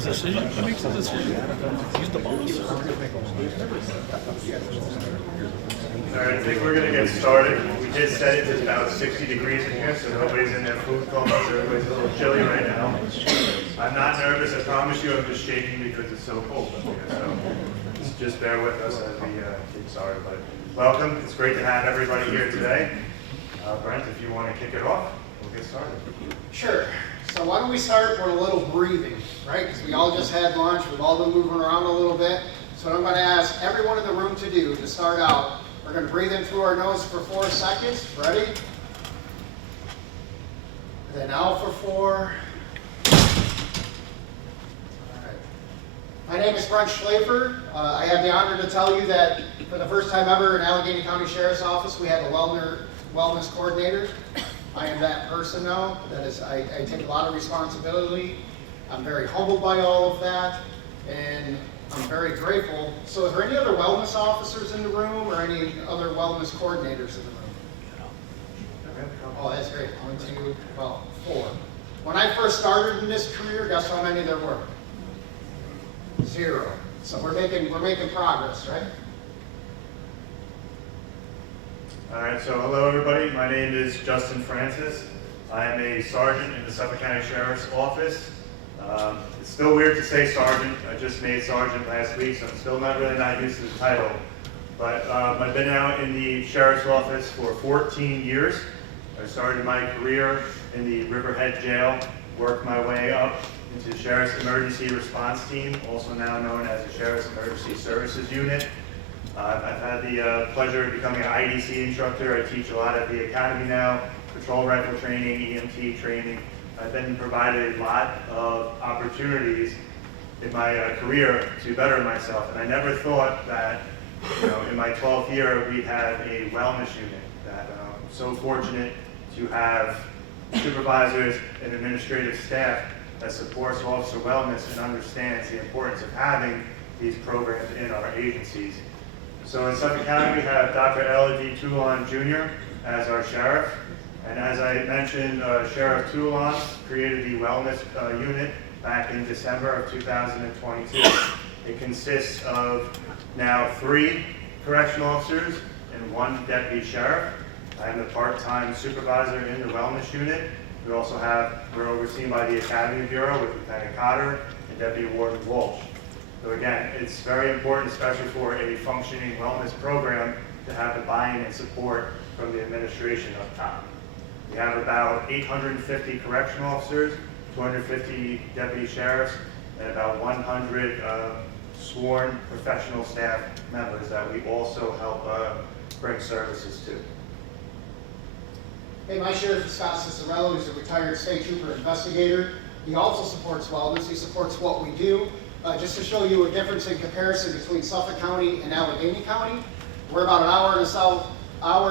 the decision. He makes the decision. He's the boss. All right, I think we're going to get started. We did set it to about 60 degrees in here, so nobody's in their food comas. Everybody's a little chilly right now. I'm not nervous, I promise you. I'm just shaking because it's so cold up here. So just bear with us as we get started. But welcome. It's great to have everybody here today. Brent, if you want to kick it off, we'll get started. Sure. So why don't we start with a little breathing, right? Because we all just had lunch. We've all been moving around a little bit. So what I'm going to ask everyone in the room to do to start out, we're going to breathe in through our nose for 4 seconds. Ready? And then out for 4. All right. My name is Brent Schlafer. I have the honor to tell you that for the first time ever in Allegheny County Sheriff's Office, we have a wellness coordinator. I am that person now. That is, I take a lot of responsibility. I'm very humbled by all of that, and I'm very grateful. So is there any other wellness officers in the room or any other wellness coordinators in the room? Oh, that's great. 1, 2, well, 4. When I first started in this career, guess how many there were? 0. So we're making progress, right? All right, so hello everybody. My name is Justin Francis. I am a sergeant in the Suffolk County Sheriff's Office. It's still weird to say sergeant. I just made sergeant last week, so I'm still not used to the title. But I've been out in the Sheriff's Office for 14 years. I started my career in the Riverhead Jail, worked my way up into the Sheriff's Emergency Response Team, also now known as the Sheriff's Emergency Services Unit. I've had the pleasure of becoming an IDC instructor. I teach a lot at the academy now, patrol rifle training, EMT training. I've been provided a lot of opportunities in my career to better myself, and I never thought that, in my 12th year we'd have a wellness unit. That I'm so fortunate to have supervisors and administrative staff that supports officer wellness and understands the importance of having these programs in our agencies. So in Suffolk County, we have Dr. L.D. Toulon Jr. as our sheriff. And as I mentioned, Sheriff Toulon created the wellness unit back in December of 2022. It consists of now 3 correctional officers and 1 deputy sheriff. I am the part-time supervisor in the wellness unit. We're overseen by the Academy Bureau with Lieutenant Cotter and Deputy Warden Walsh. So again, it's very important, especially for a functioning wellness program, to have the buy-in and support from the administration up top. We have about 850 correctional officers, 250 deputy sheriffs, and about 100 sworn professional staff members that we also help bring services to. Hey, my sheriff is Scott Cicerello. He's a retired state trooper investigator. He also supports wellness. He supports what we do. Just to show you a difference in comparison between Suffolk County and Allegheny County, we're about an hour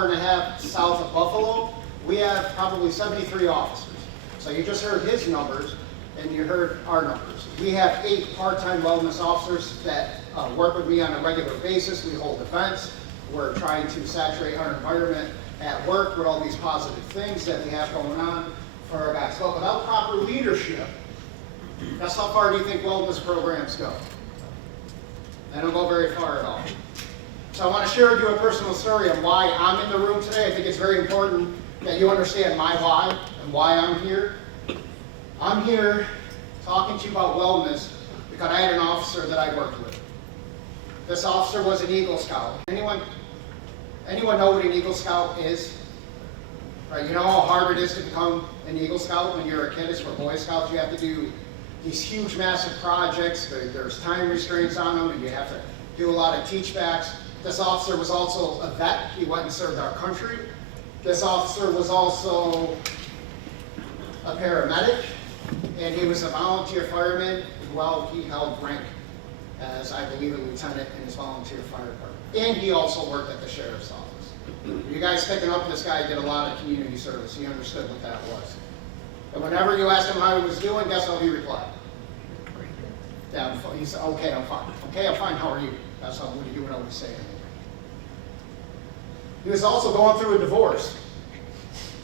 and a half south of Buffalo. We have probably 73 officers. So you just heard his numbers, and you heard our numbers. We have 8 part-time wellness officers that work with me on a regular basis. We hold events. We're trying to saturate our environment at work with all these positive things that we have going on for our guys. But without proper leadership, that's how far do you think wellness programs go? They don't go very far at all. So I want to share with you a personal story of why I'm in the room today. I think it's very important that you understand my why and why I'm here. I'm here talking to you about wellness because I had an officer that I worked with. This officer was an Eagle Scout. Anyone know what an Eagle Scout is? Right, you know how hard it is to become an Eagle Scout when you're a kid? It's for Boy Scouts. You have to do these huge, massive projects. There's time restraints on them, and you have to do a lot of teach-backs. This officer was also a vet. He went and served our country. This officer was also a paramedic, and he was a volunteer fireman while he held rank as, I believe, a lieutenant in his volunteer fire department. And he also worked at the sheriff's office. You guys picking up, this guy did a lot of community service. He understood what that was. And whenever you asked him how he was doing, guess how he replied? Yeah, he said, okay, I'm fine. Okay, I'm fine, how are you? That's how he would always say it. He was also going through a divorce.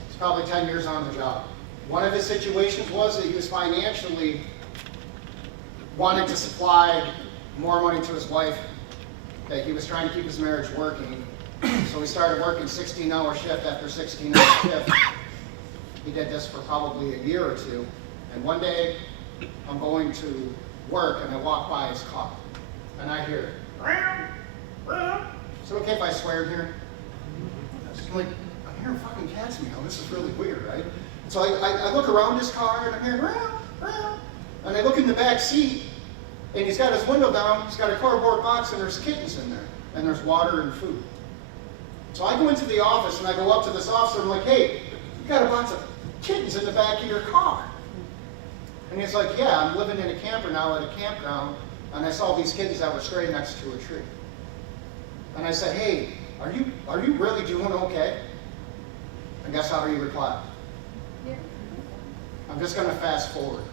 He's probably 10 years on the job. One of his situations was that he was financially wanted to supply more money to his wife, that he was trying to keep his marriage working. So he started working 16-hour shift after 16-hour shift. He did this for probably a year or two. And one day, I'm going to work and I walk by his car. And I hear, "Meow, meow." Is it okay if I swear in here? I'm like, I'm hearing fucking cats meow. This is really weird, right? So I look around his car and I'm hearing, "Meow, meow." And I look in the back seat and he's got his window down, he's got a cardboard box and there's kittens in there. And there's water and food. So I go into the office and I go up to this officer and I'm like, "Hey, you got a bunch of kittens in the back of your car." And he's like, "Yeah, I'm living in a camper now at a campground, and I saw these kittens that were straying next to a tree." And I said, "Hey, are you really doing okay?" And guess how he replied? Yeah. I'm just going to fast forward.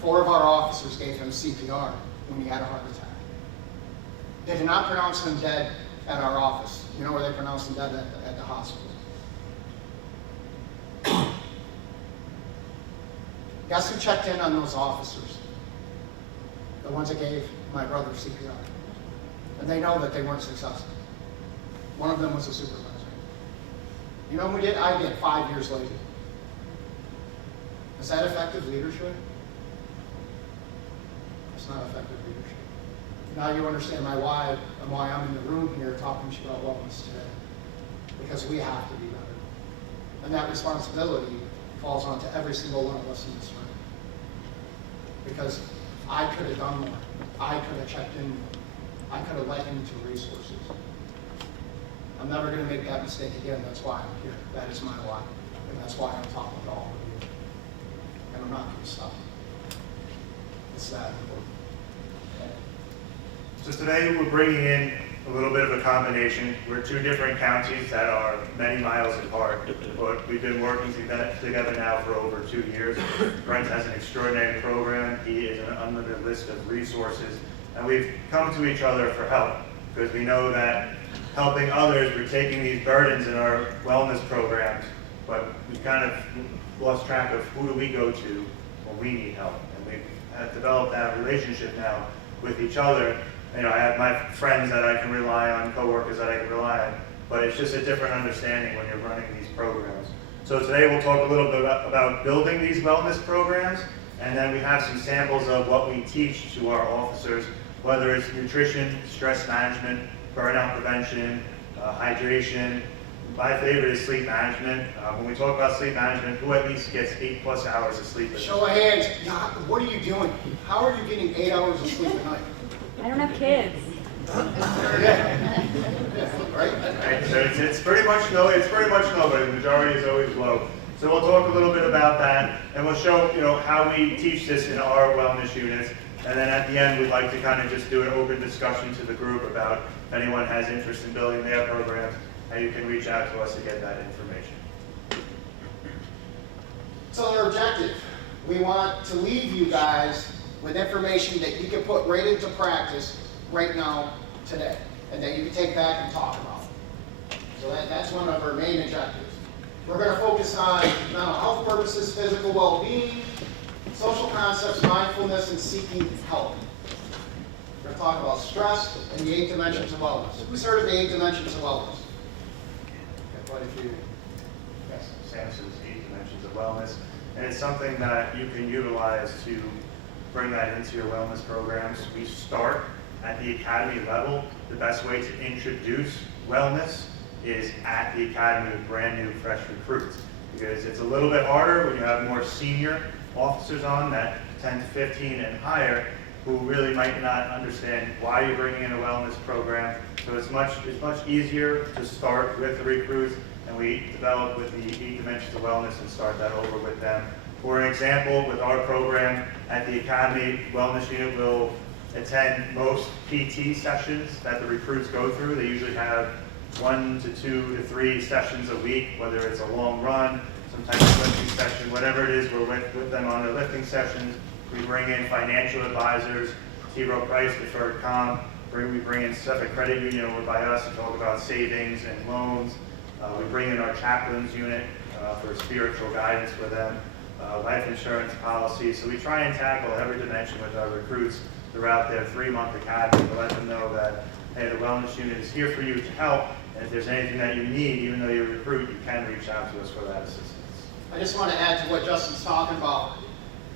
4 of our officers gave him CPR when he had a heart attack. They did not pronounce him dead at our office. You know where they pronounced him dead? At the hospital. Guess who checked in on those officers? The ones that gave my brother CPR. And they know that they weren't successful. One of them was a supervisor. You know who did? I did 5 years later. Is that effective leadership? It's not effective leadership. Now you understand why I'm in the room here talking to you about wellness today. Because we have to be better. And that responsibility falls onto every single one of us in this room. Because I could have done more. I could have checked in more. I could have let into resources. I'm never going to make that mistake again. That's why I'm here. That is my why. And that's why I'm talking to all of you. And I'm not going to stop. It's that important. So today we're bringing in a little bit of a combination. We're 2 different counties that are many miles apart, but we've been working together now for over 2 years. Brent has an extraordinary program. He is an unlimited list of resources, and we've come to each other for help because we know that helping others, we're taking these burdens in our wellness programs, but we've kind of lost track of who do we go to when we need help, and we've developed that relationship now with each other. You know, I have my friends that I can rely on, coworkers that I can rely on, but it's just a different understanding when you're running these programs. So today we'll talk a little bit about building these wellness programs, and then we have some samples of what we teach to our officers, whether it's nutrition, stress management, burnout prevention, hydration. My favorite is sleep management. When we talk about sleep management, who at least gets 8+ hours of sleep a night? Show of hands. God, what are you doing? How are you getting 8 hours of sleep a night? I don't have kids. Right? So it's pretty much no, but the majority is always low. So we'll talk a little bit about that, and we'll show how we teach this in our wellness units. And then at the end, we'd like to kind of just do an open discussion to the group about if anyone has interest in building their programs, how you can reach out to us to get that information. So our objective, we want to leave you guys with information that you can put right into practice right now, today, and that you can take back and talk about. So that's one of our main objectives. We're going to focus on mental health purposes, physical well-being, social concepts, mindfulness, and seeking help. We're going to talk about stress and the 8 dimensions of wellness. Who's heard of the 8 dimensions of wellness? Got quite a few. Yes, Samson's 8 dimensions of wellness, and it's something that you can utilize to bring that into your wellness programs. We start at the academy level. The best way to introduce wellness is at the academy with brand new, fresh recruits, because it's a little bit harder when you have more senior officers on, that 10 to 15 and higher, who really might not understand why you're bringing in a wellness program. So it's much easier to start with the recruits, and we develop with the 8 dimensions of wellness and start that over with them. For an example, with our program at the Academy, Wellness Unit will attend most PT sessions that the recruits go through. They usually have 1 to 2 to 3 sessions a week, whether it's a long run, some type of lifting session, whatever it is, we're with them on their lifting sessions. We bring in financial advisors, T. Rowe Price, deferred comp. We bring in Suffolk Credit Union over by us to talk about savings and loans. We bring in our chaplains unit for spiritual guidance for them. life insurance policy. So we try and tackle every dimension with our recruits throughout their 3-month academy to let them know that, hey, the wellness unit is here for you to help, and if there's anything that you need, even though you're a recruit, you can reach out to us for that assistance. I just want to add to what Justin's talking about.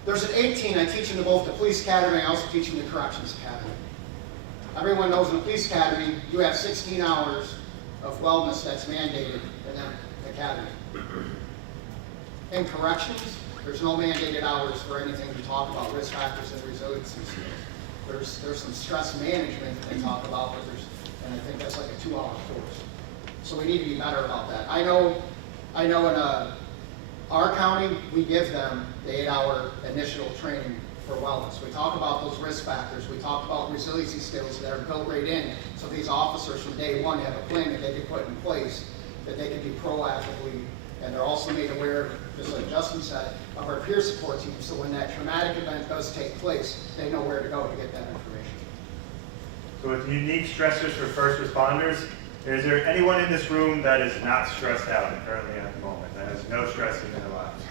There's an 18, I teach in both the police academy, I also teach in the corrections academy. Everyone knows in the police academy, you have 16 hours of wellness that's mandated in that academy. In corrections, there's no mandated hours for anything to talk about risk factors and resiliency skills. There's some stress management that they talk about, but and I think that's like a 2-hour course. So we need to be better about that. I know in our county, we give them the 8-hour initial training for wellness. We talk about those risk factors. We talk about resiliency skills that are built right in, so these officers from day one have a plan that they can put in place, that they can be proactively, and they're also made aware, just like Justin said, of our peer support team, so when that traumatic event does take place, they know where to go to get that information. So with unique stressors for first responders, is there anyone in this room that is not stressed out currently at the moment, that has no stress in their lives?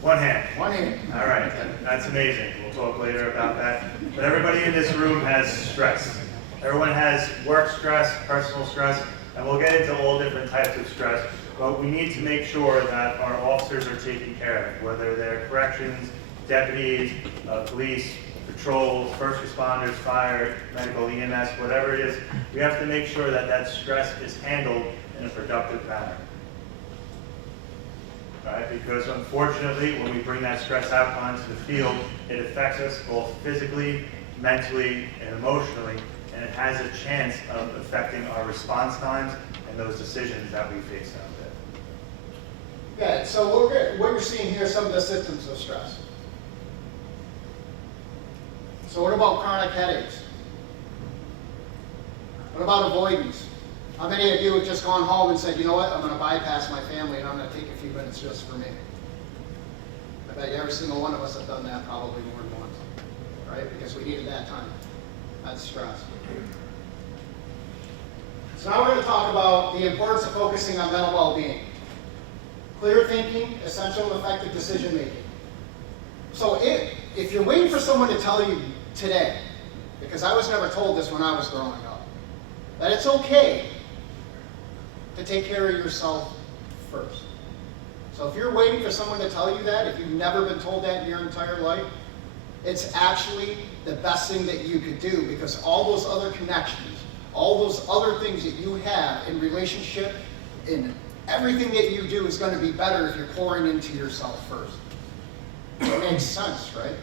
One hand. One hand. All right, that's amazing. We'll talk later about that. But everybody in this room has stress. Everyone has work stress, personal stress, and we'll get into all different types of stress. But we need to make sure that our officers are taken care of, whether they're corrections, deputies, police, patrols, first responders, fire, medical, EMS, whatever it is. We have to make sure that that stress is handled in a productive manner. All right? Because unfortunately, when we bring that stress out onto the field, it affects us both physically, mentally, and emotionally, and it has a chance of affecting our response times and those decisions that we face out there. Yeah, so what you're seeing here are some of the symptoms of stress. So what about chronic headaches? What about avoidance? How many of you have just gone home and said, you know what, I'm going to bypass my family and I'm going to take a few minutes just for me? I bet every single one of us have done that probably more than once, right? Because we needed that time. That's stress. So now we're going to talk about the importance of focusing on mental well-being. Clear thinking, essential and effective decision making. So if you're waiting for someone to tell you today, because I was never told this when I was growing up, that it's okay to take care of yourself first. So if you're waiting for someone to tell you that, if you've never been told that in your entire life, it's actually the best thing that you could do, because all those other connections, all those other things that you have in relationship, in everything that you do is going to be better if you're pouring into yourself first. It makes sense, right?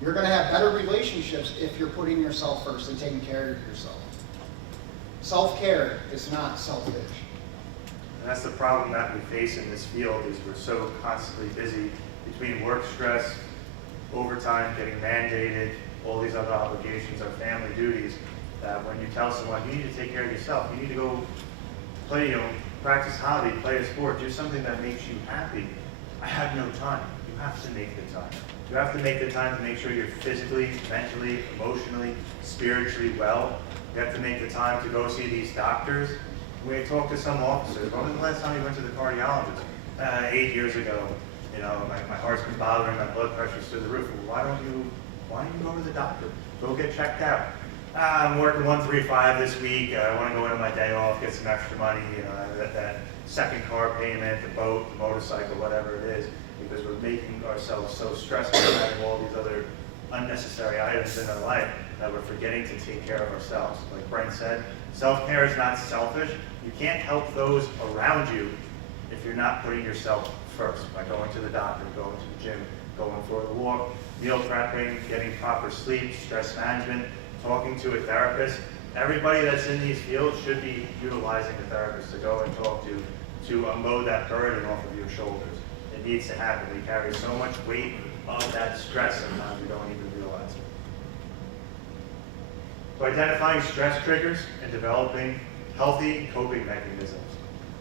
You're going to have better relationships if you're putting yourself first and taking care of yourself. Self-care is not selfish. And that's the problem that we face in this field, is we're so constantly busy between work stress, overtime, getting mandated, all these other obligations, our family duties, that when you tell someone, you need to take care of yourself, you need to go play, practice hobby, play a sport, do something that makes you happy. I have no time. You have to make the time. You have to make the time to make sure you're physically, mentally, emotionally, spiritually well. You have to make the time to go see these doctors. We talked to some officers. When was the last time you went to the cardiologist? 8 years ago. My heart's been bothering, my blood pressure's through the roof. Well, why don't you go to the doctor? Go get checked out. I'm working 135 this week. I want to go into my day off, get some extra money. That second car payment, the boat, the motorcycle, whatever it is, because we're making ourselves so stressed by having all these other unnecessary items in our life that we're forgetting to take care of ourselves. Like Brent said, self-care is not selfish. You can't help those around you if you're not putting yourself first, by going to the doctor, going to the gym, going for a walk, meal prepping, getting proper sleep, stress management, talking to a therapist. Everybody that's in these fields should be utilizing a therapist to go and talk to unload that burden off of your shoulders. It needs to happen. We carry so much weight of that stress sometimes we don't even realize it. So identifying stress triggers and developing healthy coping mechanisms.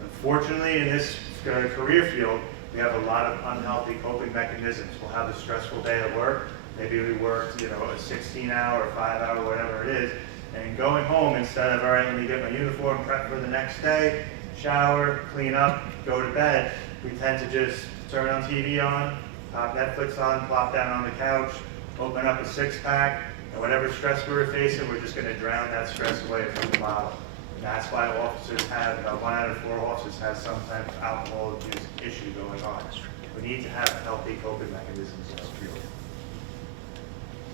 Unfortunately, in this career field, we have a lot of unhealthy coping mechanisms. We'll have a stressful day at work. Maybe we worked, a 16-hour, 5-hour, whatever it is, and going home, instead of, all right, let me get my uniform, prep for the next day, shower, clean up, go to bed, we tend to just turn on TV on, pop Netflix on, plop down on the couch, open up a six-pack, and whatever stress we were facing, we're just going to drown that stress away through the bottle. And that's why officers have, about 1 out of 4 officers have some type of alcohol abuse issue going on. We need to have healthy coping mechanisms in the field.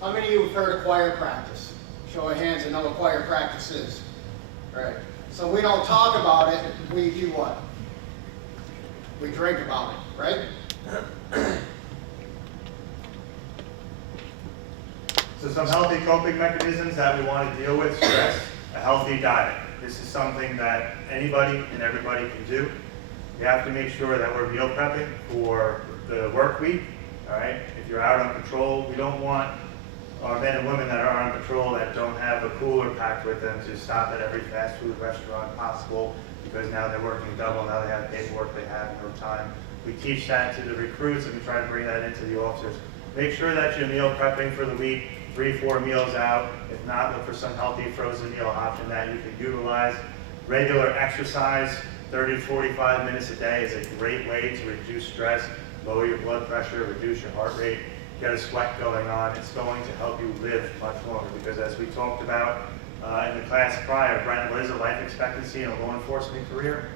How many of you have heard of choir practice? Show of hands and know what choir practice is. Right. So we don't talk about it, we do what? We drink about it, right? So some healthy coping mechanisms that we want to deal with: stress, a healthy diet. This is something that anybody and everybody can do. We have to make sure that we're meal prepping for the work week, all right? If you're out on patrol, we don't want our men and women that are on patrol that don't have a cooler packed with them to stop at every fast food restaurant possible, because now they're working double, now they have paperwork, they have no time. We teach that to the recruits, and we try to bring that into the officers. Make sure that you're meal prepping for the week, 3-4 meals out. If not, look for some healthy frozen meal option that you can utilize. Regular exercise, 30 to 45 minutes a day, is a great way to reduce stress, lower your blood pressure, reduce your heart rate, get a sweat going on. It's going to help you live much longer, because as we talked about in the class prior, Brent, what is the life expectancy in a law enforcement career?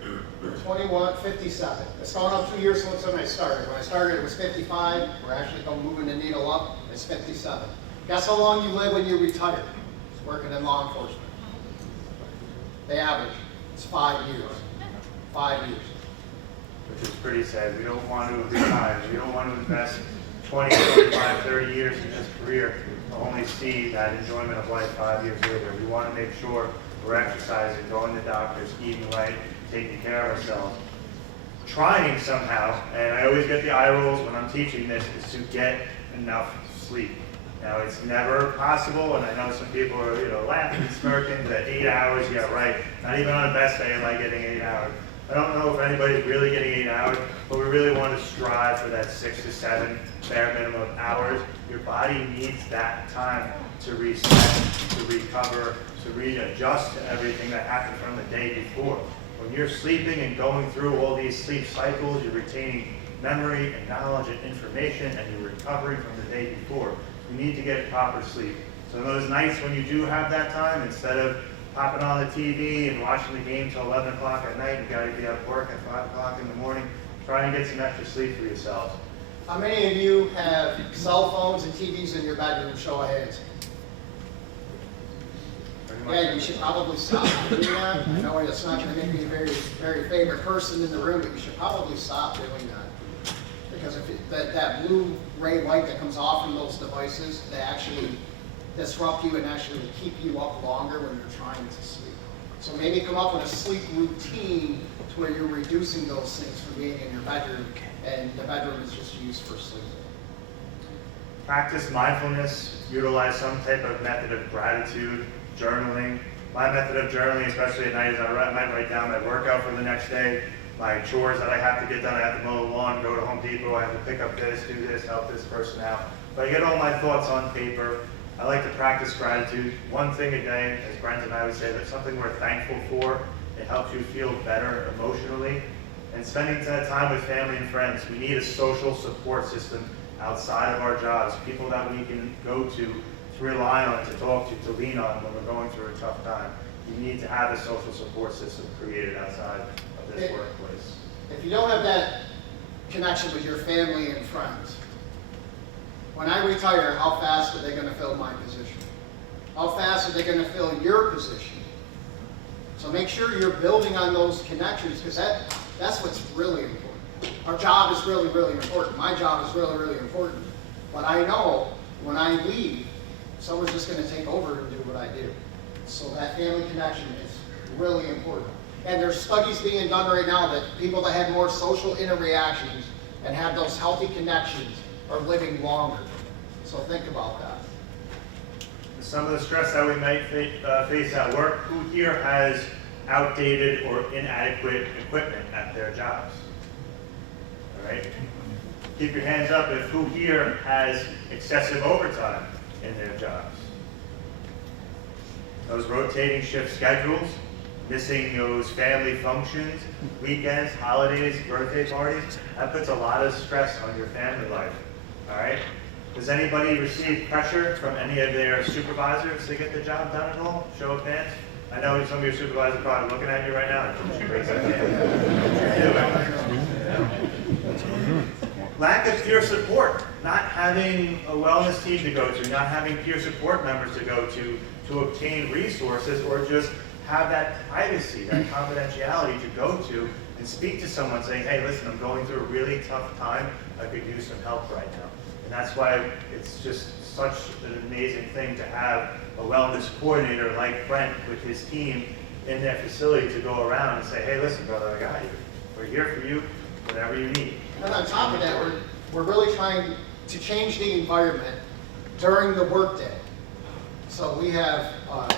57. It's gone up 2 years since when I started. When I started, it was 55. We're actually moving the needle up. It's 57. Guess how long you live when you retire? Working in law enforcement. The average is 5 years. 5 years. Which is pretty sad. We don't want to retire. We don't want to invest 20, 25, 30 years in this career to only see that enjoyment of life 5 years later. We want to make sure we're exercising, going to doctors, eating right, taking care of ourselves. Trying somehow, and I always get the eye rolls when I'm teaching this, is to get enough sleep. Now, it's never possible, and I know some people are, laughing and smirking that 8 hours, yeah, right. Not even on the best day am I getting 8 hours. I don't know if anybody's really getting 8 hours, but we really want to strive for that 6 to 7 bare minimum of hours. Your body needs that time to reset, to recover, to readjust to everything that happened from the day before. When you're sleeping and going through all these sleep cycles, you're retaining memory and knowledge and information, and you're recovering from the day before. You need to get proper sleep. So those nights when you do have that time, instead of popping on the TV and watching the game till 11 o'clock at night, you got to be at work at 5 o'clock in the morning, try and get some extra sleep for yourselves. How many of you have cell phones and TVs in your bedroom? Show of hands. Yeah, you should probably stop doing that. I know it's not going to make me a very favorite person in the room, but you should probably stop doing that. Because if that blue ray light that comes off from those devices, they actually disrupt you and actually keep you up longer when you're trying to sleep. So maybe come up with a sleep routine to where you're reducing those things from being in your bedroom, and the bedroom is just used for sleep. Practice mindfulness, utilize some type of method of gratitude, journaling. My method of journaling, especially at night, is I might write down my workout for the next day, my chores that I have to get done. I have to mow the lawn, go to Home Depot, I have to pick up this, do this, help this person out. But I get all my thoughts on paper. I like to practice gratitude. One thing a day, as Brent and I would say, that's something we're thankful for. It helps you feel better emotionally. And spending that time with family and friends. We need a social support system outside of our jobs, people that we can go to rely on, to talk to lean on when we're going through a tough time. You need to have a social support system created outside of this workplace. If you don't have that connection with your family and friends, when I retire, how fast are they going to fill my position? How fast are they going to fill your position? So make sure you're building on those connections, because that's what's really important. Our job is really, really important. My job is really, really important. But I know when I leave, someone's just going to take over and do what I do. So that family connection is really important. And there's studies being done right now that people that have more social interactions and have those healthy connections are living longer. So think about that. Some of the stress that we might face at work, who here has outdated or inadequate equipment at their jobs? All right? Keep your hands up if who here has excessive overtime in their jobs. Those rotating shift schedules, missing those family functions, weekends, holidays, birthday parties, that puts a lot of stress on your family life, all right? Does anybody receive pressure from any of their supervisors to get the job done at all? Show of hands. I know some of your supervisors are probably looking at you right now. Lack of peer support, not having a wellness team to go to, not having peer support members to go to obtain resources, or just have that privacy, that confidentiality to go to and speak to someone saying, hey, listen, I'm going through a really tough time. I could use some help right now. And that's why it's just such an amazing thing to have a wellness coordinator like Brent with his team in their facility to go around and say, hey, listen, brother, I got you. We're here for you, whatever you need. And on top of that, we're really trying to change the environment during the workday. So we have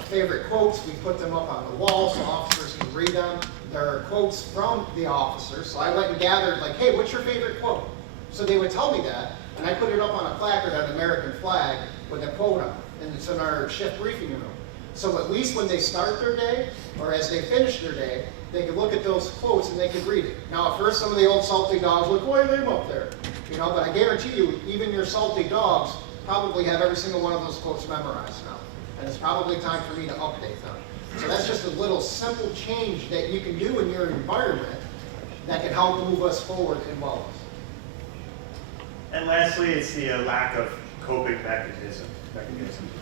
favorite quotes. We put them up on the wall so officers can read them. There are quotes from the officers. So I went and gathered, like, hey, what's your favorite quote? So they would tell me that, and I put it up on a placard on the American flag with a quote on it, and it's in our shift briefing room. So at least when they start their day, or as they finish their day, they could look at those quotes and they could read it. Now, at first, some of the old salty dogs would, why are they up there? You know, but I guarantee you, even your salty dogs probably have every single one of those quotes memorized now. And it's probably time for me to update them. So that's just a little simple change that you can do in your environment that can help move us forward in wellness. And lastly, it's the lack of coping mechanism.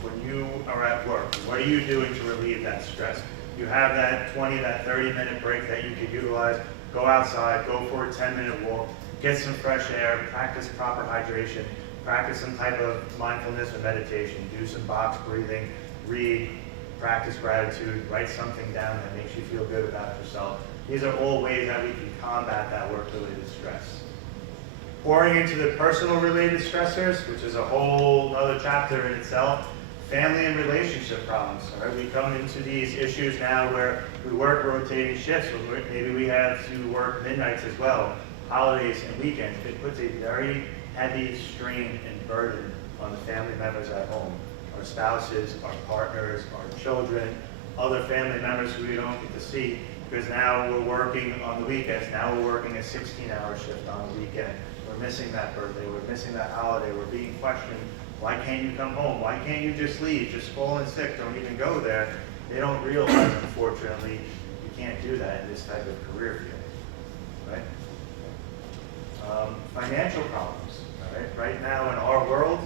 When you are at work, what are you doing to relieve that stress? You have that 20, that 30-minute break that you could utilize. Go outside, go for a 10-minute walk, get some fresh air, practice proper hydration, practice some type of mindfulness or meditation, do some box breathing, read, practice gratitude, write something down that makes you feel good about yourself. These are all ways that we can combat that work-related stress. Pouring into the personal related stressors, which is a whole other chapter in itself, family and relationship problems. All right? We come into these issues now where we work rotating shifts, maybe we have to work midnights as well, holidays and weekends. It puts a very heavy strain and burden on the family members at home. Our spouses, our partners, our children, other family members who we don't get to see, because now we're working on the weekends, now we're working a 16-hour shift on the weekend. We're missing that birthday, we're missing that holiday, we're being questioned, why can't you come home? Why can't you just leave? Just fall in sick, don't even go there. They don't realize, unfortunately, you can't do that in this type of career field, right? Financial problems, all right? Right now in our world,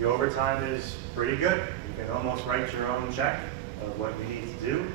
the overtime is pretty good. You can almost write your own check of what you need to do,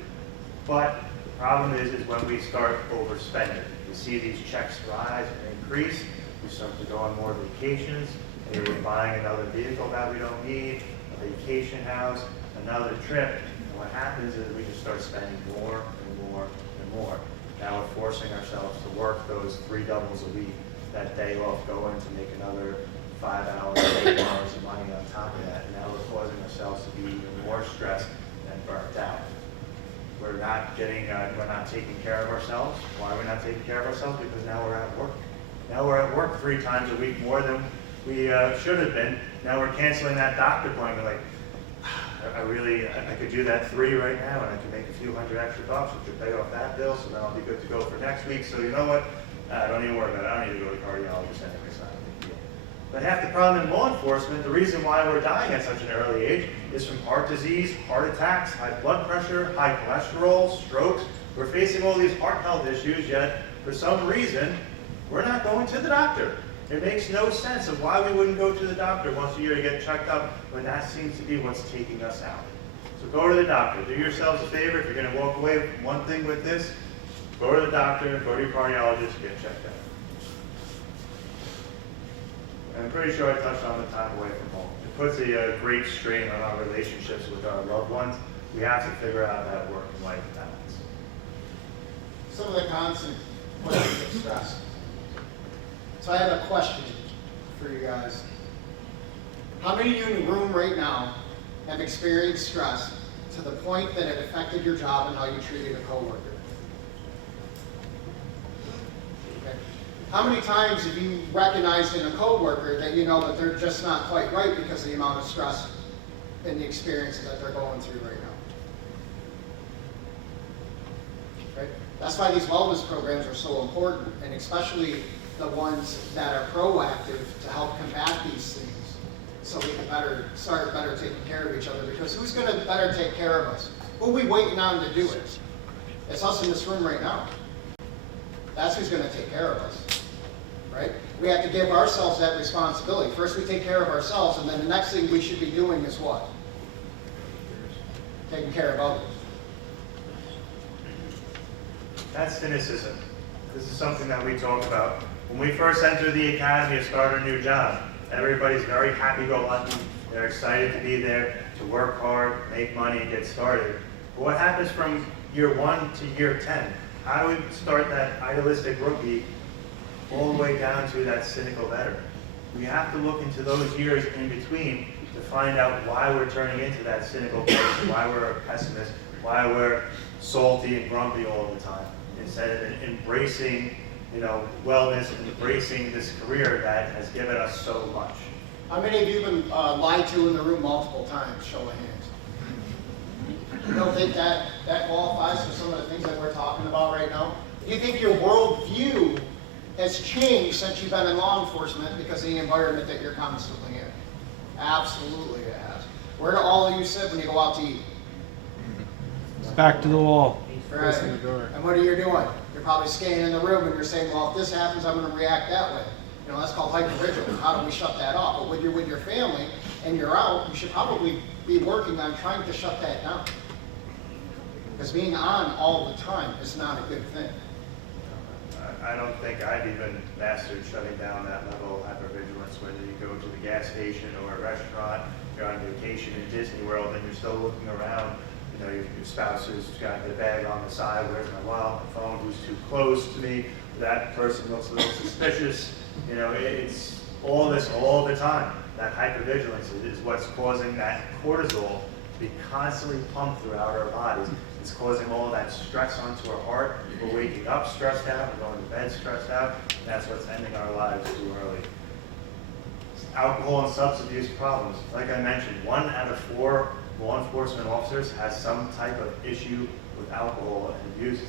but the problem is when we start overspending. We see these checks rise and increase, we start to go on more vacations, maybe we're buying another vehicle that we don't need, a vacation house, another trip, and what happens is we just start spending more and more and more. Now we're forcing ourselves to work those 3 doubles a week, that day off, go in to make another 5 hours, 8 hours of money on top of that, and now we're causing ourselves to be even more stressed and burnt out. We're not taking care of ourselves. Why are we not taking care of ourselves? Because now we're at work. Now we're at work 3 times a week more than we should have been. Now we're canceling that doctor appointment. Like, I could do that 3 right now, and I can make a few $100 extra bucks, which will pay off that bill, so then I'll be good to go for next week. So you know what? Don't even worry about it. I don't need to go to the cardiologist anyway, it's not a big deal. But half the problem in law enforcement, the reason why we're dying at such an early age, is from heart disease, heart attacks, high blood pressure, high cholesterol, strokes. We're facing all these heart health issues, yet for some reason, we're not going to the doctor. It makes no sense of why we wouldn't go to the doctor once a year to get checked up when that seems to be what's taking us out. So go to the doctor. Do yourselves a favor. If you're going to walk away with one thing with this, go to the doctor, go to your cardiologist, get checked out. And I'm pretty sure I touched on the time away from home. It puts a great strain on our relationships with our loved ones. We have to figure out that work and life balance. Some of the constant questions of stress. So I have a question for you guys. How many of you in the room right now have experienced stress to the point that it affected your job and how you treated a coworker? Okay. How many times have you recognized in a coworker that you know that they're just not quite right because of the amount of stress and the experiences that they're going through right now? right? That's why these wellness programs are so important, and especially the ones that are proactive to help combat these things, so we can start better taking care of each other. Because who's going to better take care of us? Who are we waiting on to do it? It's us in this room right now. That's who's going to take care of us, right? We have to give ourselves that responsibility. First we take care of ourselves, and then the next thing we should be doing is what? Taking care of others. That's cynicism. This is something that we talk about. When we first enter the academy and start a new job, everybody's very happy-go-lucky. They're excited to be there, to work hard, make money, and get started. But what happens from year 1 to year 10? How do we start that idealistic rookie all the way down to that cynical veteran? We have to look into those years in between to find out why we're turning into that cynical person, why we're a pessimist, why we're salty and grumpy all the time, instead of embracing, wellness and embracing this career that has given us so much. How many of you have been lied to in the room multiple times? Show of hands. You don't think that qualifies for some of the things that we're talking about right now? Do you think your worldview has changed since you've been in law enforcement because of the environment that you're constantly in? Absolutely it has. Where do all of you sit when you go out to eat? Back to the wall. Right. Facing the door. And what are you doing? You're probably scanning the room and you're saying, well, if this happens, I'm going to react that way. That's called hypervigilance. How do we shut that off? But when you're with your family and you're out, you should probably be working on trying to shut that down. Because being on all the time is not a good thing. I don't think I've even mastered shutting down that level of hypervigilance, whether you go to the gas station or a restaurant, you're on vacation in Disney World, and you're still looking around. Your spouse has got their bag on the side, where's my wallet, my phone, who's too close to me, that person looks a little suspicious. It's all this all the time. That hypervigilance is what's causing that cortisol to be constantly pumped throughout our bodies. It's causing all that stress onto our heart. We're waking up stressed out, we're going to bed stressed out, and that's what's ending our lives too early. Alcohol and substance abuse problems. Like I mentioned, 1 out of 4 law enforcement officers has some type of issue with alcohol and abuses.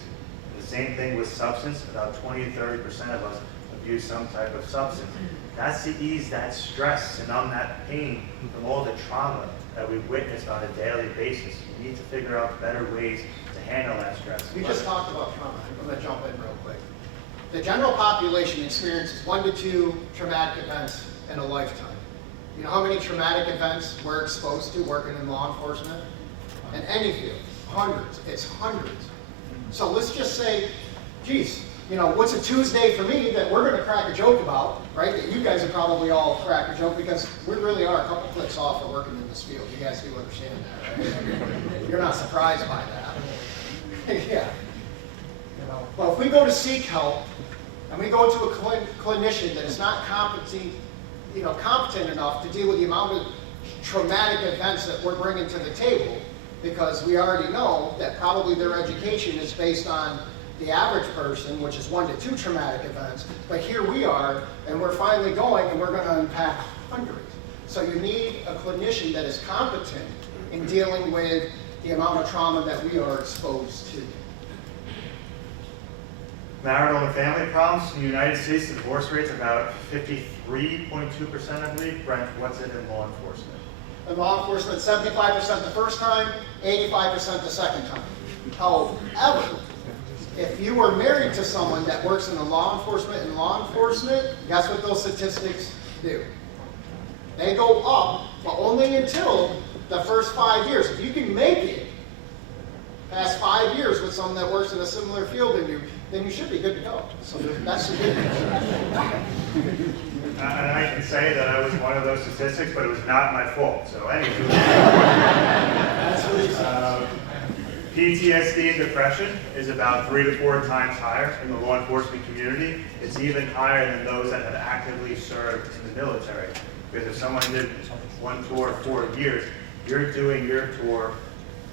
The same thing with substance. About 20 to 30% of us abuse some type of substance. That's to ease that stress and numb that pain from all the trauma that we've witnessed on a daily basis. We need to figure out better ways to handle that stress. We just talked about trauma. I'm going to jump in real quick. The general population experiences 1 to 2 traumatic events in a lifetime. You know how many traumatic events we're exposed to working in law enforcement? In any field. Hundreds. It's hundreds. So let's just say, geez, what's a Tuesday for me that we're going to crack a joke about, right? That you guys would probably all crack a joke, because we really are a couple clicks off of working in this field. You guys do understand that, right? You're not surprised by that. Yeah. But if we go to seek help and we go to a clinician that is not competent enough to deal with the amount of traumatic events that we're bringing to the table, because we already know that probably their education is based on the average person, which is 1 to 2 traumatic events, but here we are, and we're finally going, and we're going to unpack hundreds. So you need a clinician that is competent in dealing with the amount of trauma that we are exposed to. Marital and family problems. In the United States, the divorce rate's about 53.2%, I believe. Brent, what's it in law enforcement? In law enforcement, 75% the first time, 85% the second time. However, if you are married to someone that works in law enforcement, guess what those statistics do? They go up, but only until the first 5 years. If you can make it past 5 years with someone that works in a similar field than you, then you should be good to go. So that's the good news. And I can say that I was one of those statistics, but it was not my fault. So anyway. That's what he says. PTSD and depression is about 3 to 4 times higher in the law enforcement community. It's even higher than those that have actively served in the military. Because if someone did one tour 4 years, you're doing your tour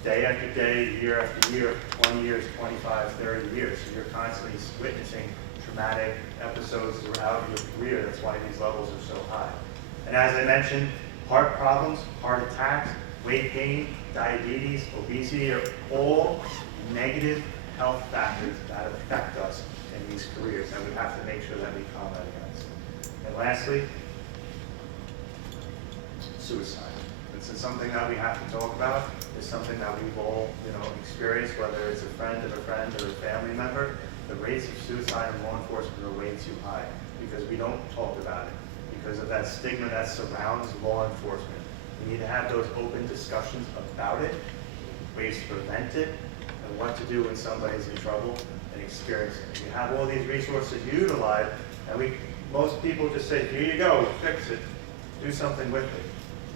day after day, year after year, 20 years, 25, 30 years. So you're constantly witnessing traumatic episodes throughout your career. That's why these levels are so high. And as I mentioned, heart problems, heart attacks, weight gain, diabetes, obesity are all negative health factors that affect us in these careers, and we have to make sure that we combat against. And lastly, suicide. It's something that we have to talk about. It's something that we've all, experienced, whether it's a friend of a friend or a family member. The rates of suicide in law enforcement are way too high because we don't talk about it, because of that stigma that surrounds law enforcement. We need to have those open discussions about it, ways to prevent it, and what to do when somebody's in trouble and experiencing it. We have all these resources to utilize, and most people just say, here you go, fix it, do something with it.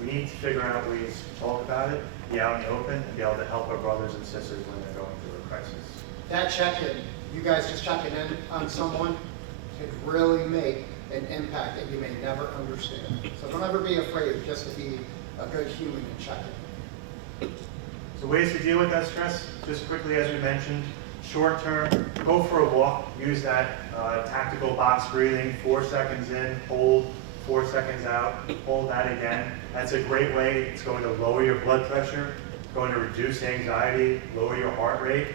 We need to figure out ways to talk about it, be out in the open, and be able to help our brothers and sisters when they're going through a crisis. That check-in, you guys just checking in on someone, could really make an impact that you may never understand. So don't ever be afraid just to be a good human and check in. So ways to deal with that stress, just quickly as we mentioned, short term, go for a walk, use that tactical box breathing, 4 seconds in, hold, 4 seconds out, hold that again. That's a great way. It's going to lower your blood pressure, it's going to reduce anxiety, lower your heart rate,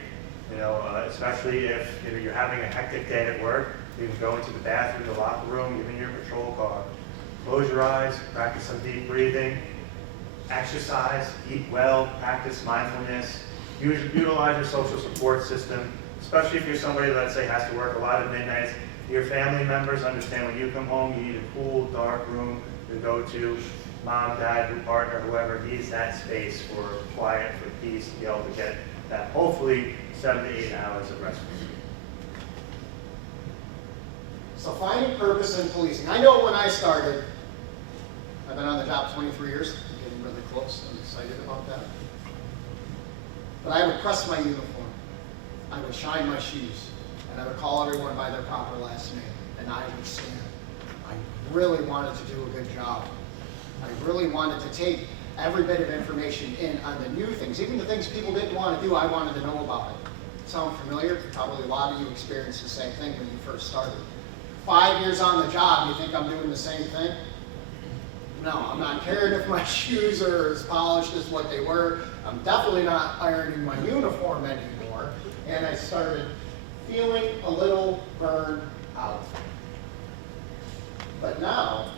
especially if you're having a hectic day at work. You can go into the bathroom, the locker room, even your patrol car. Close your eyes, practice some deep breathing, exercise, eat well, practice mindfulness, utilize your social support system, especially if you're somebody that, say, has to work a lot of midnights. Your family members understand when you come home, you need a cool, dark room to go to. Mom, dad, your partner, whoever needs that space for quiet, for peace, to be able to get that, hopefully, 7 to 8 hours of rest. So finding purpose in policing. I know when I started, I've been on the job 23 years, getting really close, I'm excited about that. But I would press my uniform, I would shine my shoes, and I would call everyone by their proper last name, and I would stand. I really wanted to do a good job. I really wanted to take every bit of information in on the new things. Even the things people didn't want to do, I wanted to know about it. Sound familiar? Probably a lot of you experienced the same thing when you first started. 5 years on the job, you think I'm doing the same thing? No, I'm not caring if my shoes are as polished as what they were. I'm definitely not ironing my uniform anymore. And I started feeling a little burned out. But now,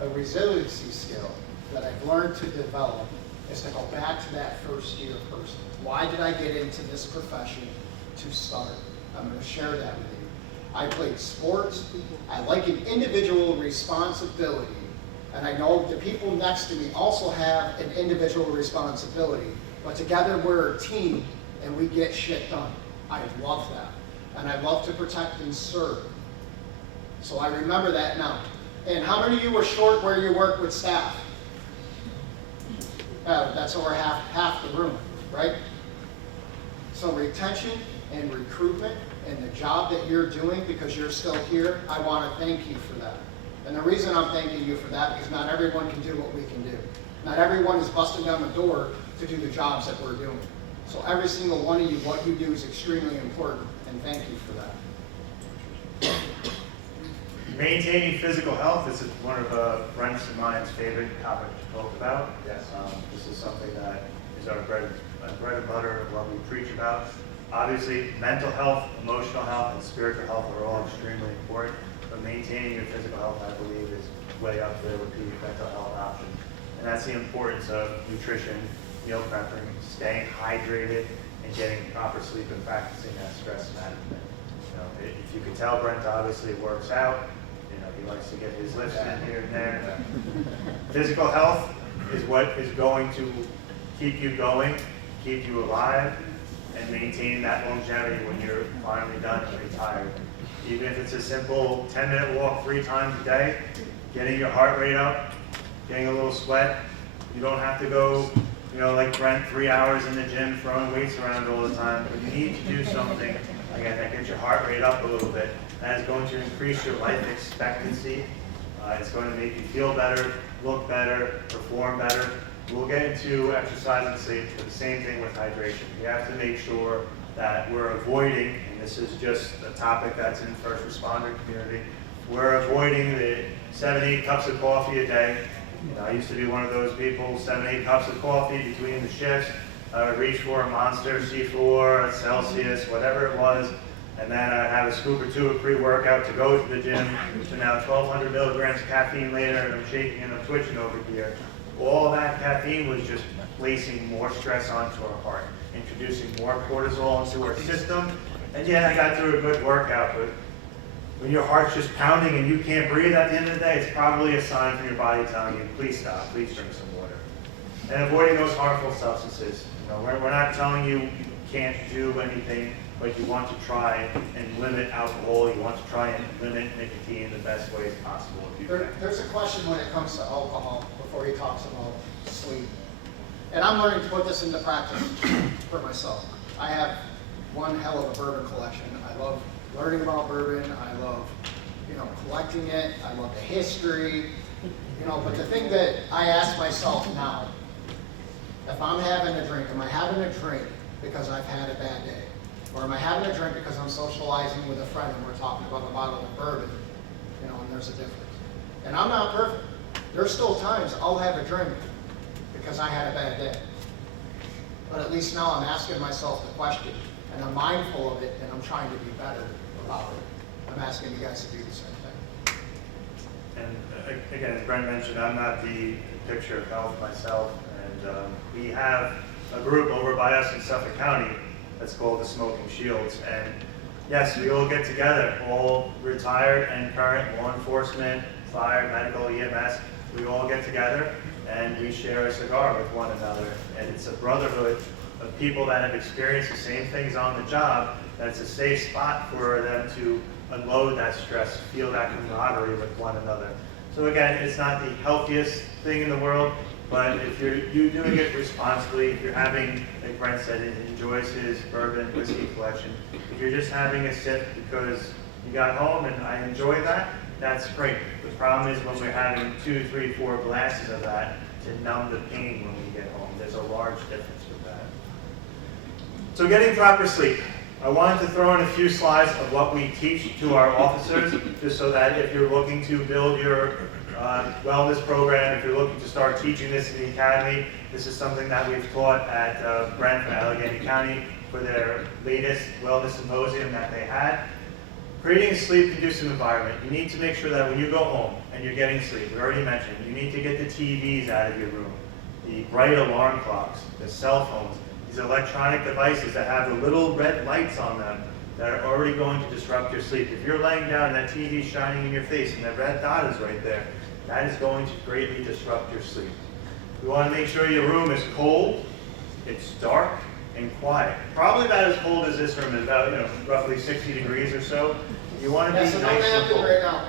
a resiliency skill that I've learned to develop is to go back to that first year person. Why did I get into this profession to start? I'm going to share that with you. I played sports. I like an individual responsibility. And I know the people next to me also have an individual responsibility. But together we're a team and we get shit done. I love that. And I love to protect and serve. So I remember that now. And how many of you were short where you work with staff? That's over half the room, right? So retention and recruitment and the job that you're doing because you're still here, I want to thank you for that. And the reason I'm thanking you for that is not everyone can do what we can do. Not everyone is busting down the door to do the jobs that we're doing. So every single one of you, what you do is extremely important, and thank you for that. Maintaining physical health is one of friends of mine's favorite topics to talk about. Yes. This is something that is our bread and butter of what we preach about. Obviously, mental health, emotional health, and spiritual health are all extremely important, but maintaining your physical health, I believe, is way up there with the mental health options. And that's the importance of nutrition, meal prepping, staying hydrated, and getting proper sleep and practicing that stress management. If you could tell, Brent obviously works out. He likes to get his lifts in here and there. Physical health is what is going to keep you going, keep you alive, and maintain that longevity when you're finally done and retired. Even if it's a simple 10-minute walk 3 times a day, getting your heart rate up, getting a little sweat. You don't have to go, like Brent, 3 hours in the gym throwing weights around all the time. But you need to do something, again, that gets your heart rate up a little bit. That is going to increase your life expectancy. It's going to make you feel better, look better, perform better. We'll get into exercise and sleep, but the same thing with hydration. We have to make sure that we're avoiding, and this is just a topic that's in the first responder community, we're avoiding the 7-8 cups of coffee a day. I used to be one of those people, 7-8 cups of coffee between the shifts. I would reach for a Monster, C4, a Celsius, whatever it was, and then I'd have a scoop or two of pre-workout to go to the gym. So now 1,200 milligrams of caffeine later, and I'm shaking and I'm twitching over here. All that caffeine was just placing more stress onto our heart, introducing more cortisol into our system. And yeah, I got through a good workout, but when your heart's just pounding and you can't breathe at the end of the day, it's probably a sign from your body telling you, please stop, please drink some water. And avoiding those harmful substances. You know, we're not telling you you can't do anything, but you want to try and limit alcohol, you want to try and limit nicotine in the best ways possible if you can. There's a question when it comes to alcohol before he talks about sleep. And I'm learning to put this into practice for myself. I have one hell of a bourbon collection. I love learning about bourbon. I love, collecting it. I love the history. But the thing that I ask myself now, if I'm having a drink, am I having a drink because I've had a bad day? Or am I having a drink because I'm socializing with a friend and we're talking about a bottle of bourbon, and there's a difference. And I'm not perfect. There's still times I'll have a drink because I had a bad day. But at least now I'm asking myself the question, and I'm mindful of it, and I'm trying to be better about it. I'm asking you guys to do the same thing. And again, as Brent mentioned, I'm not the picture of health myself, and we have a group over by us in Suffolk County that's called the Smoking Shields. And yes, we all get together, all retired and current law enforcement, fire, medical, EMS. We all get together and we share a cigar with one another. And it's a brotherhood of people that have experienced the same things on the job, that it's a safe spot for them to unload that stress, feel that camaraderie with one another. So again, it's not the healthiest thing in the world, but if you're doing it responsibly, if you're having, like Brent said, enjoys his bourbon whiskey collection, if you're just having a sip because you got home and I enjoy that, that's great. The problem is when we're having 2, 3, 4 glasses of that to numb the pain when we get home. There's a large difference with that. So getting proper sleep. I wanted to throw in a few slides of what we teach to our officers, just so that if you're looking to build your wellness program, if you're looking to start teaching this in the academy, this is something that we've taught at Brentford, Allegheny County for their latest wellness symposium that they had. Creating a sleep-conducive environment. You need to make sure that when you go home and you're getting sleep, we already mentioned, you need to get the TVs out of your room, the bright alarm clocks, the cell phones, these electronic devices that have the little red lights on them that are already going to disrupt your sleep. If you're laying down and that TV's shining in your face and that red dot is right there, that is going to greatly disrupt your sleep. You want to make sure your room is cold, it's dark, and quiet. Probably about as cold as this room is, about roughly 60 degrees or so. You want to be So no nice and napping cold. right now.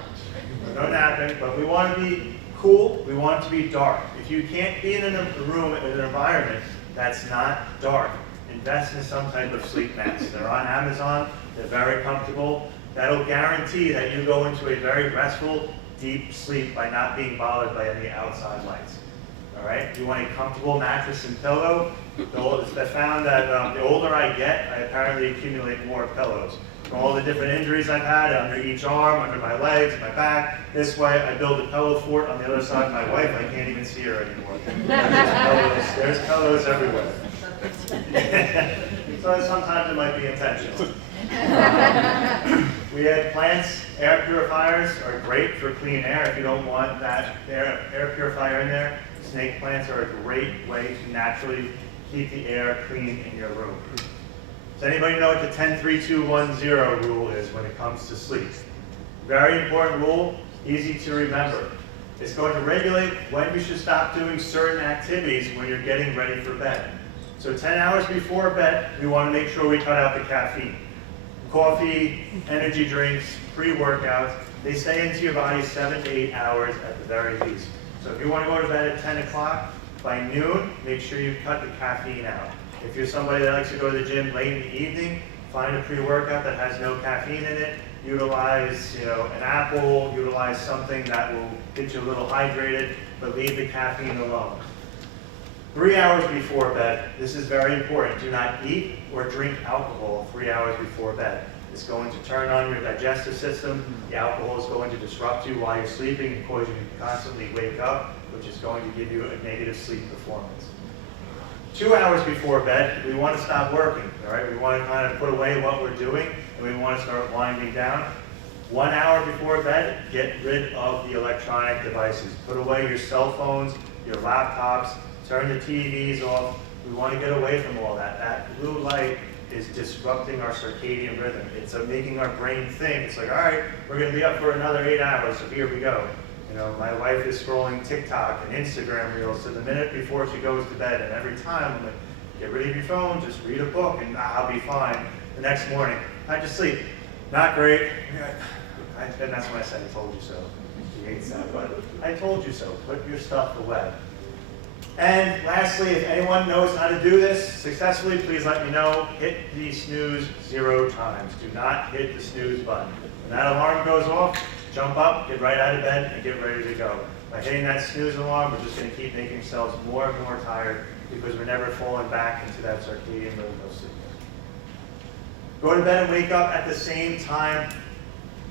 No napping, but we want to be cool, we want it to be dark. If you can't be in a room, in an environment that's not dark, invest in some type of sleep mask. They're on Amazon, they're very comfortable. That'll guarantee that you go into a very restful, deep sleep by not being bothered by any outside lights. All right, you want a comfortable mattress and pillow. I found that the older I get, I apparently accumulate more pillows. From all the different injuries I've had under each arm, under my legs, my back, this way I build a pillow fort on the other side of my wife. I can't even see her anymore. There's pillows everywhere. So sometimes it might be intentional. We had plants. Air purifiers are great for clean air if you don't want that air purifier in there. Snake plants are a great way to naturally keep the air clean in your room. Does anybody know what the 10-3-2-1-0 rule is when it comes to sleep? Very important rule, easy to remember. It's going to regulate when you should stop doing certain activities when you're getting ready for bed. So 10 hours before bed, we want to make sure we cut out the caffeine. Coffee, energy drinks, pre-workouts, they stay into your body 7 to 8 hours at the very least. So if you want to go to bed at 10 o'clock, by noon, make sure you cut the caffeine out. If you're somebody that likes to go to the gym late in the evening, find a pre-workout that has no caffeine in it. Utilize, an apple, utilize something that will get you a little hydrated, but leave the caffeine alone. 3 hours before bed, this is very important. Do not eat or drink alcohol 3 hours before bed. It's going to turn on your digestive system. The alcohol is going to disrupt you while you're sleeping and cause you to constantly wake up, which is going to give you a negative sleep performance. 2 hours before bed, we want to stop working, all right? We want to kind of put away what we're doing, and we want to start winding down. 1 hour before bed, get rid of the electronic devices. Put away your cell phones, your laptops, turn the TVs off. We want to get away from all that. That blue light is disrupting our circadian rhythm. It's making our brain think. It's like, all right, we're going to be up for another 8 hours, so here we go. You know, my wife is scrolling TikTok and Instagram reels to the minute before she goes to bed, and every time I'm like, get rid of your phone, just read a book, and I'll be fine. The next morning, how'd you sleep? Not great. And that's when I said, I told you so. She hates that, but I told you so. Put your stuff away. And lastly, if anyone knows how to do this successfully, please let me know. Hit the snooze 0 times. Do not hit the snooze button. When that alarm goes off, jump up, get right out of bed, and get ready to go. By hitting that snooze alarm, we're just going to keep making ourselves more and more tired because we're never falling back into that circadian rhythm of sleep. Go to bed and wake up at the same time.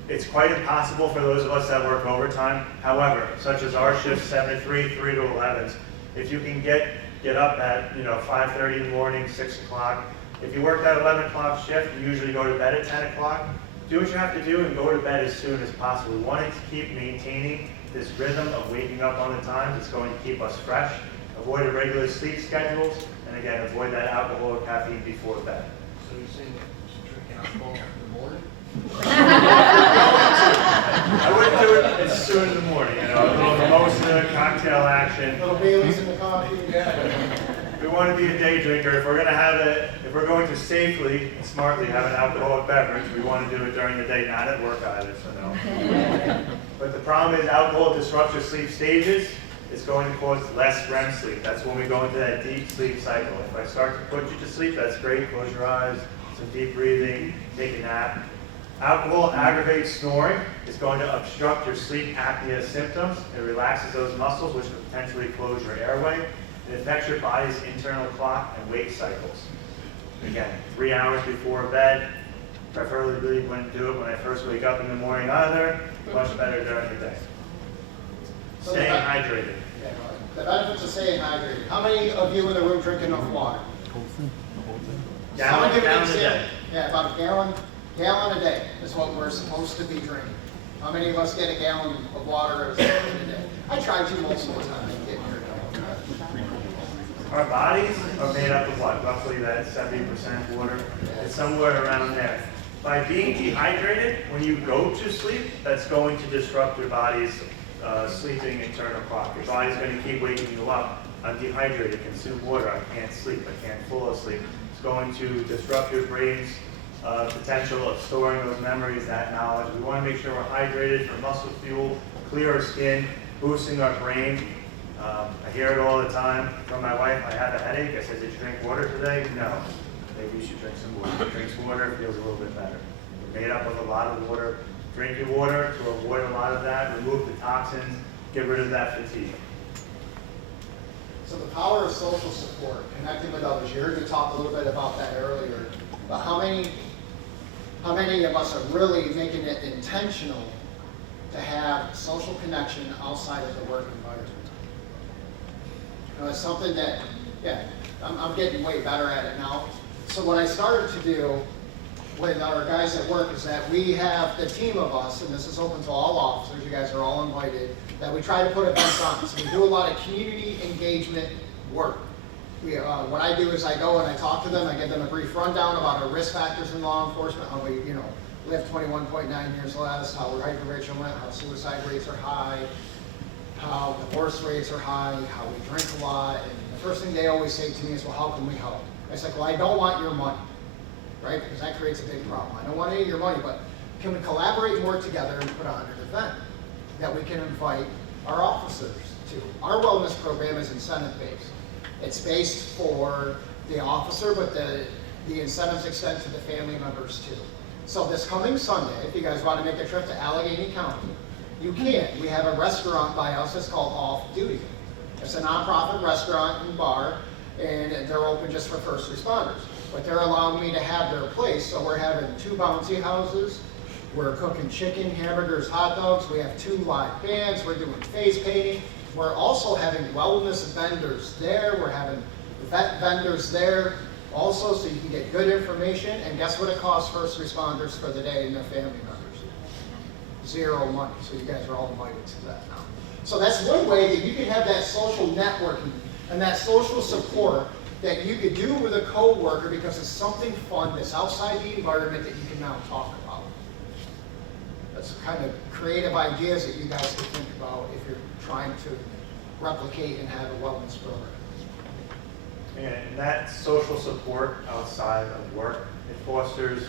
It's quite impossible for those of us that work overtime. However, such as our shift, 7 to 3, 3 to 11s, if you can get up at 5:30 in the morning, 6 o'clock. If you work that 11 o'clock shift, you usually go to bed at 10 o'clock. Do what you have to do and go to bed as soon as possible. We want to keep maintaining this rhythm of waking up on the time. It's going to keep us fresh. Avoid irregular sleep schedules, and again, avoid that alcohol or caffeine before bed. So you're saying that you should drink alcohol in the morning? I wouldn't do it as soon in the morning, a little mimosa, cocktail action. Little Baileys in the coffee. We want to be a day drinker. If we're going to safely and smartly have an alcoholic beverage, we want to do it during the day, not at work either, so no. But the problem is alcohol disrupts your sleep stages. It's going to cause less REM sleep. That's when we go into that deep sleep cycle. If I start to put you to sleep, that's great. Close your eyes, some deep breathing, take a nap. Alcohol aggravates snoring. It's going to obstruct your sleep apnea symptoms. It relaxes those muscles, which could potentially close your airway. It affects your body's internal clock and wake cycles. Again, 3 hours before bed. Preferably wouldn't do it when I first wake up in the morning either. Much better during the day. So Staying hydrated. Yeah, the benefits of staying hydrated. How many of you in the room drink enough water? Gallon Someone give me an a day. example. Yeah, about a gallon a day is what we're supposed to be drinking. How many of us get a gallon of water a day? I try to most of the time. Our bodies are made up of what? Roughly that 70% water. It's somewhere around there. By being dehydrated, when you go to sleep, that's going to disrupt your body's sleeping internal clock. Your body's going to keep waking you up. I'm dehydrated, consume water, I can't sleep, I can't fall asleep. It's going to disrupt your brain's potential of storing those memories, that knowledge. We want to make sure we're hydrated for muscle fuel, clearer skin, boosting our brain. I hear it all the time from my wife. I have a headache. I said, did you drink water today? No. Maybe you should drink some water. Drinks water, feels a little bit better. We're made up of a lot of water. Drink your water to avoid a lot of that. Remove the toxins. Get rid of that fatigue. So the power of social support, connecting with others. You heard me talk a little bit about that earlier. But how many of us are really making it intentional to have social connection outside of the work environment? It's something that, I'm getting way better at it now. So what I started to do with our guys at work is that we have the team of us, and this is open to all officers, you guys are all invited, that we try to put events on. So we do a lot of community engagement work. What I do is I go and I talk to them, I give them a brief rundown about our risk factors in law enforcement, how we, live 21.9 years less, how rifle rates are went, how suicide rates are high, how divorce rates are high, how we drink a lot, and the first thing they always say to me is, well, how can we help? I say, well, I don't want your money, right? Because that creates a big problem. I don't want any of your money, but can we collaborate and work together and put on an event that we can invite our officers to? Our wellness program is incentive-based. It's based for the officer, but the incentives extend to the family members too. So this coming Sunday, if you guys want to make a trip to Allegheny County, you can. We have a restaurant by us that's called Off Duty. It's a nonprofit restaurant and bar, and they're open just for first responders. But they're allowing me to have their place, so we're having 2 bouncy houses. We're cooking chicken, hamburgers, hot dogs. We have 2 live bands. We're doing face painting. We're also having wellness vendors there. We're having vet vendors there also, so you can get good information. And guess what it costs first responders for the day and their family members? Zero money. So you guys are all invited to that now. So that's one way that you can have that social networking and that social support that you could do with a coworker, because it's something fun that's outside the environment that you can now talk about. That's the kind of creative ideas that you guys can think about if you're trying to replicate and have a wellness program. And that social support outside of work, it fosters,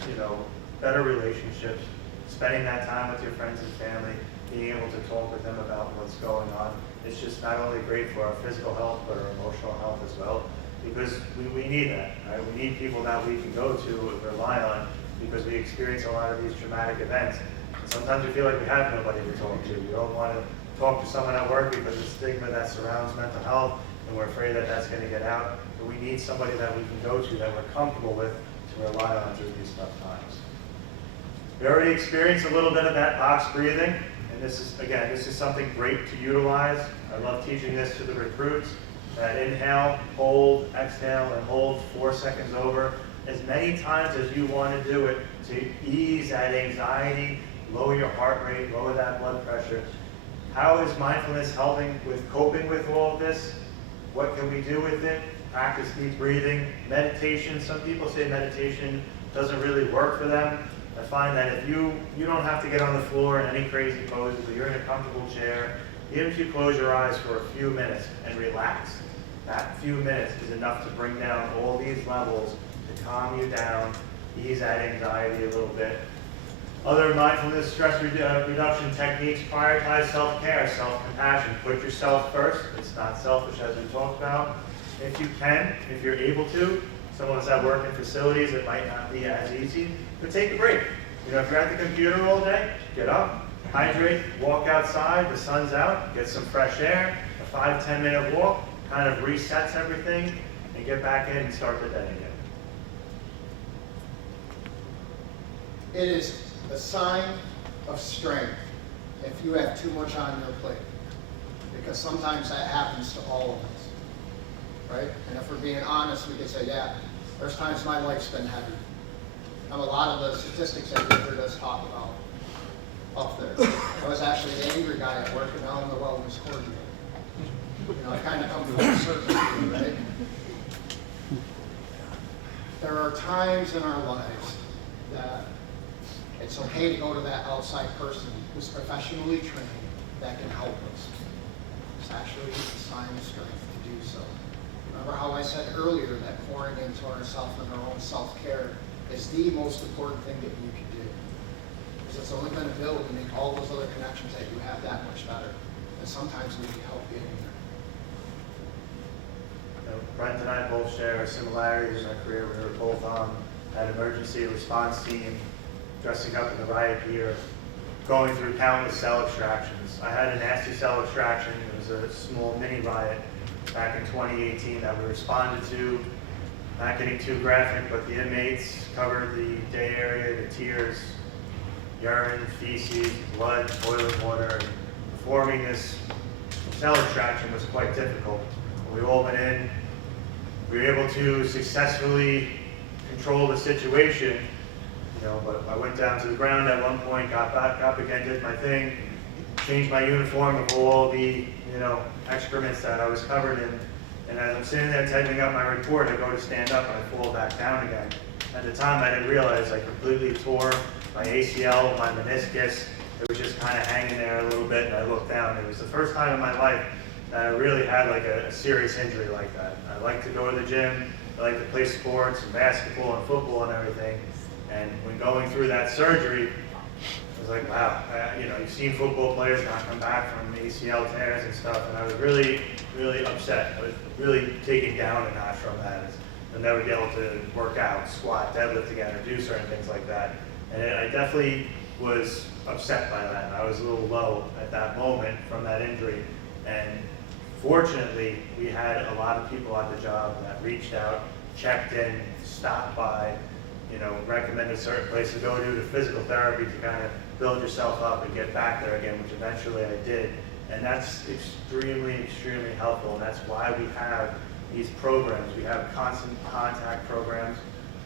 better relationships, spending that time with your friends and family, being able to talk with them about what's going on. It's just not only great for our physical health, but our emotional health as well, because we need that, right? We need people that we can go to and rely on, because we experience a lot of these traumatic events. And sometimes we feel like we have nobody to talk to. We don't want to talk to someone at work because of the stigma that surrounds mental health, and we're afraid that that's going to get out. But we need somebody that we can go to, that we're comfortable with, to rely on through these tough times. We already experienced a little bit of that box breathing, and this is something great to utilize. I love teaching this to the recruits, that inhale, hold, exhale, and hold 4 seconds over, as many times as you want to do it, to ease that anxiety, lower your heart rate, lower that blood pressure. How is mindfulness helping with coping with all of this? What can we do with it? Practice deep breathing, meditation. Some people say meditation doesn't really work for them. I find that if you don't have to get on the floor in any crazy poses, but you're in a comfortable chair, even if you close your eyes for a few minutes and relax, that few minutes is enough to bring down all these levels, to calm you down, ease that anxiety a little bit. Other mindfulness stress reduction techniques: prioritize self-care, self-compassion. Put yourself first. It's not selfish, as we talked about. If you can, if you're able to, some of us that work in facilities, it might not be as easy, but take a break. If you're at the computer all day, get up, hydrate, walk outside, the sun's out, get some fresh air, a 5-10 minute walk, kind of resets everything, and get back in and start the day again. It is a sign of strength if you have too much on your plate, because sometimes that happens to all of us, right? And if we're being honest, we can say, yeah, there's times my life's been heavy. A lot of the statistics that you heard us talk about up there. I was actually the angry guy at work, and now I'm the wellness coordinator. I kind of come from a circle, right? There are times in our lives that it's okay to go to that outside person who's professionally trained that can help us. It's actually a sign of strength to do so. Remember how I said earlier that pouring into ourselves and our own self-care is the most important thing that you can do. Because it's only going to build and make all those other connections that you have that much better. And sometimes we need help getting there. Brent and I both share similarities in our career. We were both on that emergency response team, dressing up in the riot gear, going through countless cell extractions. I had a nasty cell extraction. It was a small mini riot back in 2018 that we responded to. Not getting too graphic, but the inmates covered the day area, the tears, urine, feces, blood, toilet water. And performing this cell extraction was quite difficult. We all went in. We were able to successfully control the situation, but I went down to the ground at one point, got back up again, did my thing, changed my uniform of all the, excrements that I was covered in. And as I'm sitting there typing up my report, I go to stand up and I fall back down again. At the time, I didn't realize I completely tore my ACL, my meniscus. It was just kind of hanging there a little bit, and I looked down. It was the first time in my life that I really had like a serious injury like that. I like to go to the gym. I like to play sports and basketball and football and everything. And when going through that surgery, I was like, wow, you've seen football players not come back from ACL tears and stuff, and I was really, really upset. I was really taken down a notch from that. I'll never be able to work out, squat, deadlift again, or do certain things like that. And I definitely was upset by that, and I was a little low at that moment from that injury. And fortunately, we had a lot of people at the job that reached out, checked in, stopped by, recommended certain places to go to physical therapy to kind of build yourself up and get back there again, which eventually I did. And that's extremely, extremely helpful. And that's why we have these programs. We have constant contact programs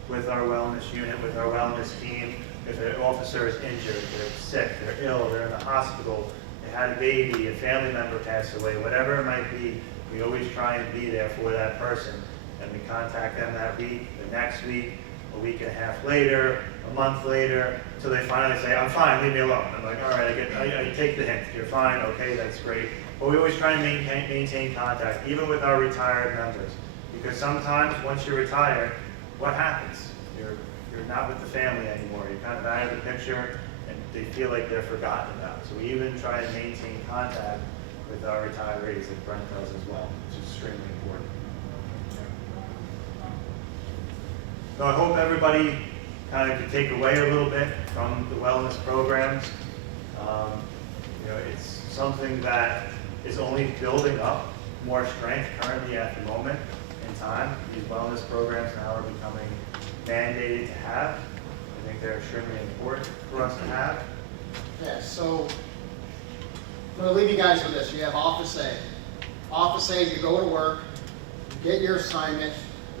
with our wellness unit, with our wellness team. If an officer is injured, they're sick, they're ill, they're in the hospital, they had a baby, a family member passed away, whatever it might be, we always try and be there for that person. And we contact them that week, the next week, a week and a half later, a month later, until they finally say, I'm fine, leave me alone. I'm like, all right, I take the hint. You're fine, okay, that's great. But we always try and maintain contact, even with our retired members. Because sometimes, once you retire, what happens? You're not with the family anymore. You're kind of out of the picture, and they feel like they're forgotten about. So we even try and maintain contact with our retirees, like Brent does as well, which is extremely important. So I hope everybody kind of can take away a little bit from the wellness programs. It's something that is only building up more strength currently at the moment in time. These wellness programs now are becoming mandated to have. I think they're extremely important for us to have. Yeah, so I'm going to leave you guys with this. You have Office A. Office A, you go to work, you get your assignment,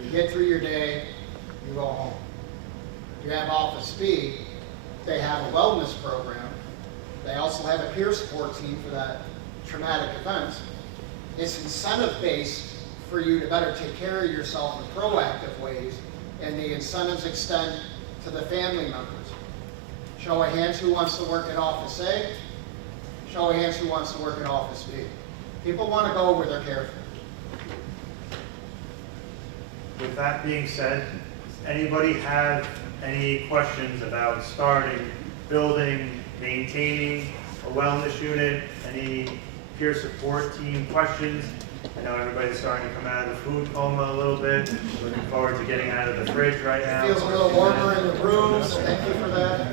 you get through your day, you go home. You have Office B, they have a wellness program. They also have a peer support team for that traumatic event. It's incentive-based for you to better take care of yourself in proactive ways, and the incentives extend to the family members. Show of hands who wants to work at Office A. Show of hands who wants to work at Office B. People want to go where they're cared for. With that being said, does anybody have any questions about starting, building, maintaining a wellness unit? Any peer support team questions? I know everybody's starting to come out of the food coma a little bit. Looking forward to getting out of the fridge right now. It feels a little warmer in the room, so thank you for that.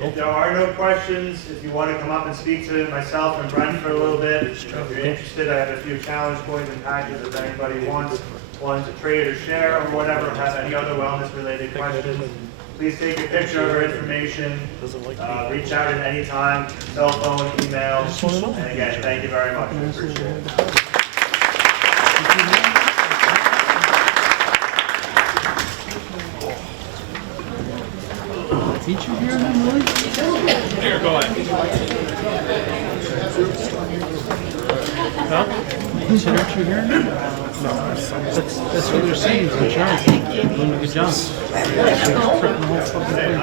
If there are no questions, if you want to come up and speak to myself and Brent for a little bit, if you're interested, I have a few challenge coins and patches if anybody wants one to trade or share or whatever, have any other wellness related questions. Please take a picture of our information, reach out at any time, cell phone, email, and again, thank you very much, I appreciate it. Teach you here, Emily? Here, go ahead. Huh? Consider you here? No. That's what they're saying, it's insurance. Doing a good job. Freaking the whole fucking thing.